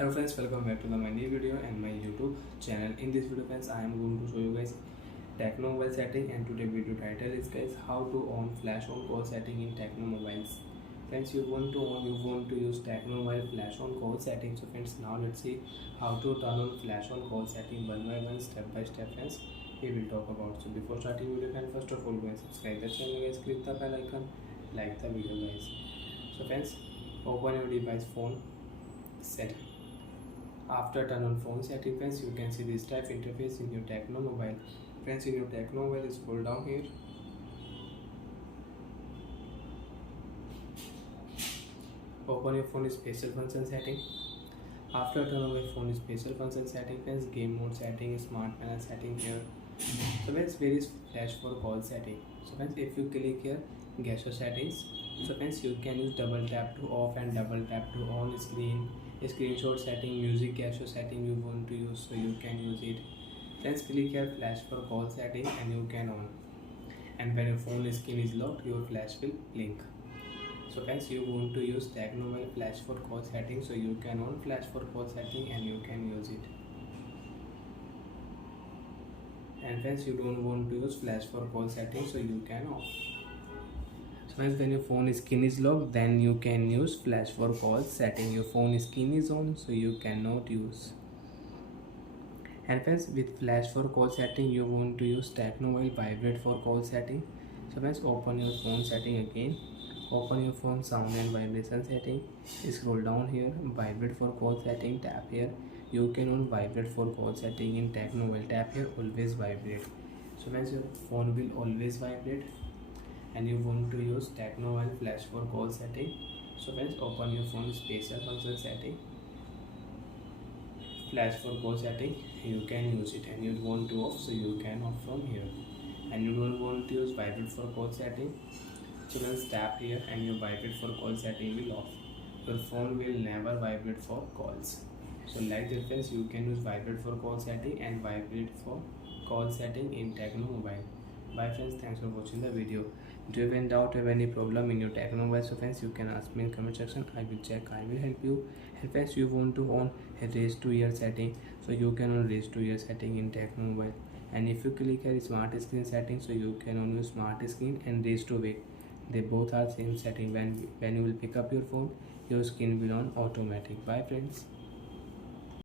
Hello friends, welcome back to my new video and my YouTube channel. In this video friends, I am going to show you guys Tecno mobile setting, and today video title is guys how to on flash on call setting in Tecno mobiles. Friends, you want to use Tecno mobile flash on call setting. So friends, now let's see how to turn on flash on call setting one by one, step by step friends. We will talk about. So before starting video friends, first of all go and subscribe the channel guys, click the bell icon, like the video guys. So friends, open your device phone setting. After turn on phone setting friends, you can see this type interface in your Tecno mobile. Friends, in your Tecno mobile, scroll down here. Open your phone special function setting. After turn on your phone special function setting friends, game mode setting, smart panel setting here. So friends, where is flash for call setting? So friends, if you click here gesture settings, so friends you can use double tap to off and double tap to on screen. Screenshot setting, music gesture setting you want to use, so you can use it. Friends, click here flash for call setting and you can on. And when your phone screen is locked, your flash will blink. So friends, you want to use Tecno mobile flash for call setting, so you can on flash for call setting and you can use it. And friends, you don't want to use flash for call setting, so you can off. So friends, when your phone screen is locked, then you can use flash for call setting. Your phone screen is on, so you cannot use. And friends, with flash for call setting, you want to use Tecno mobile vibrate for call setting. So friends, open your phone setting again. Open your phone sound and vibration setting. Scroll down here, vibrate for call setting, tap here. You can on vibrate for call setting in Tecno mobile. Tap here, always vibrate. So friends, your phone will always vibrate. And you want to use Tecno mobile flash for call setting. So friends, open your phone special function setting, flash for call setting, you can use it. And you want to off, so you can off from here. And you don't want to use vibrate for call setting, so then tap here and your vibrate for call setting will off. Your phone will never vibrate for calls. So like that friends, you can use vibrate for call setting and vibrate for call setting in Tecno mobile. Bye friends, thanks for watching the video. Do you have any doubt or have any problem in your Tecno mobile? So friends, you can ask me in comment section. I will check, I will help you. And friends, you want to on a raise to ear setting, so you can on raise to ear setting in Tecno mobile. And if you click here smart screen setting, so you can on use smart screen and raise to wake. They both are same setting. When you will pick up your phone, your screen will on automatic. Bye friends.